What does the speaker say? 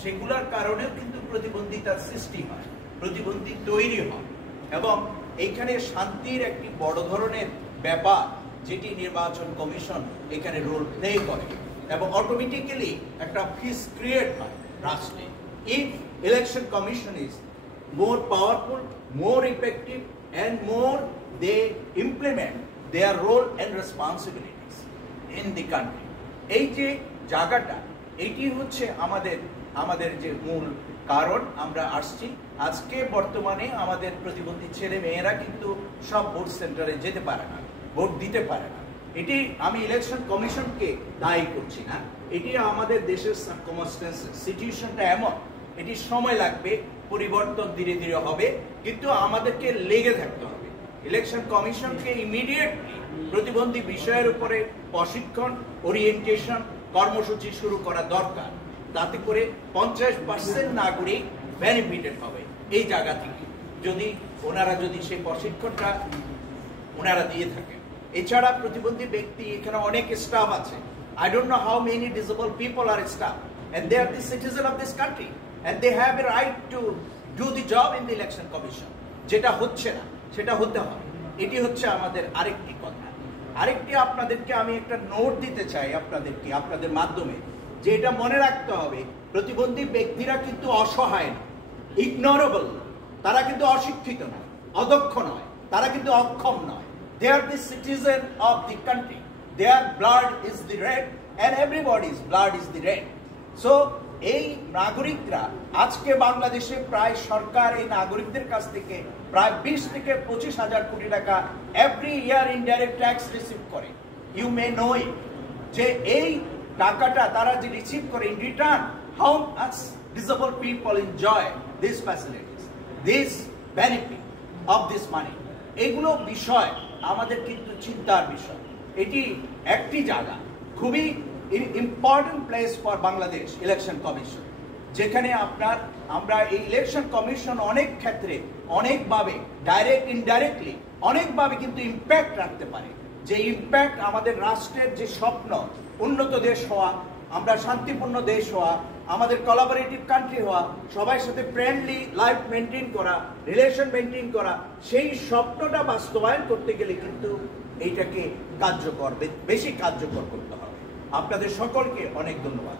সেগুলোর কারণেও কিন্তু প্রতিবন্ধিতার সৃষ্টি হয়, প্রতিবন্ধী তৈরি হয় এবং এইখানে শান্তির একটি বড় ধরনের ব্যাপার যেটি নির্বাচন কমিশন এখানে রোল প্লে করে এবং অটোমেটিক্যালি একটা পিস ক্রিয়েট হয় রাষ্ট্রে। If election commission is more powerful, more effective and more they implement their role and responsibilities in the country. এই যে জায়গাটা এটি হচ্ছে আমাদের যে মূল কারণ আমরা আসছি। আজকে বর্তমানে আমাদের প্রতিবন্ধী ছেলে মেয়েরা কিন্তু সব ভোট সেন্টারে যেতে পারে না, ভোট দিতে পারে না। এটি আমি ইলেকশন কমিশনকে দায়ী করছি না, এটি আমাদের দেশের সার্কামস্ট্যান্স সিচুয়েশনটা এমন, এটি সময় লাগবে, পরিবর্তন ধীরে ধীরে হবে, কিন্তু আমাদেরকে লেগে থাকতে হবে। ইলেকশন কমিশনকে ইমিডিয়েটলি প্রতিবন্ধী বিষয়ের উপরে প্রশিক্ষণ, ওরিয়েন্টেশন কর্মসূচি শুরু করা দরকার, তাতে করে 50% নাগরিক বেনিফিটেড হবে এই জায়গা থেকে, যদি ওনারা সেই প্রশিক্ষণটা ওনারা দিয়ে থাকেন। এছাড়া প্রতিবন্ধী ব্যক্তি এখানে অনেক স্টাফ আছে। I don't know how many disabled people are staff, and they are the citizen of this country, and they have a right to do the job in the election commission. যেটা হচ্ছে না সেটা হতে হবে, এটি হচ্ছে আমাদের আরেকটি কথা। আরেকটি আপনাদেরকে আমি একটা নোট দিতে চাই আপনাদের মাধ্যমে, যে এটা মনে রাখতে হবে, প্রতিবন্ধী ব্যক্তিরা কিন্তু অসহায় না, ইগনোরেবল, তারা কিন্তু অশিক্ষিত নয়, অদক্ষ নয়, তারা কিন্তু অক্ষম নয়। They are the citizen of the country. Their blood is the red and everybody's blood is the red. So এই নাগরিকরা আজকে বাংলাদেশে প্রায় সরকার এই নাগরিকদের কাছ থেকে প্রায় 20 থেকে 25,000 কোটি টাকা every year indirect tax receive করে। ইউ মে নো ইট, যে এই টাকাটা তারা যে রিসিভ করে, in return how much disable people enjoy this facilities, this benefit of this মানি। এগুলো বিষয় আমাদের কিন্তু চিন্তার বিষয়। এটি একটি জায়গা, খুবই important place for Bangladesh election commission, যেখানে আমরা এই ইলেকশন কমিশন অনেক ক্ষেত্রে অনেকভাবে ডাইরেক্ট ইনডাইরেক্টলি অনেকভাবে কিন্তু ইম্প্যাক্ট রাখতে পারে। যে ইম্প্যাক্ট আমাদের রাষ্ট্রের যে স্বপ্ন, উন্নত দেশ হওয়া, আমরা শান্তিপূর্ণ দেশ হওয়া, আমাদের কোলাবোরেটিভ কান্ট্রি হওয়া, সবার সাথে ফ্রেন্ডলি লাইফ মেনটেন করা, রিলেশন মেনটেন করা, সেই স্বপ্নটা বাস্তবায়ন করতে গেলে কিন্তু এইটাকে বেশি কার্যকর করতে হবে। আপনাদের সকলকে অনেক ধন্যবাদ।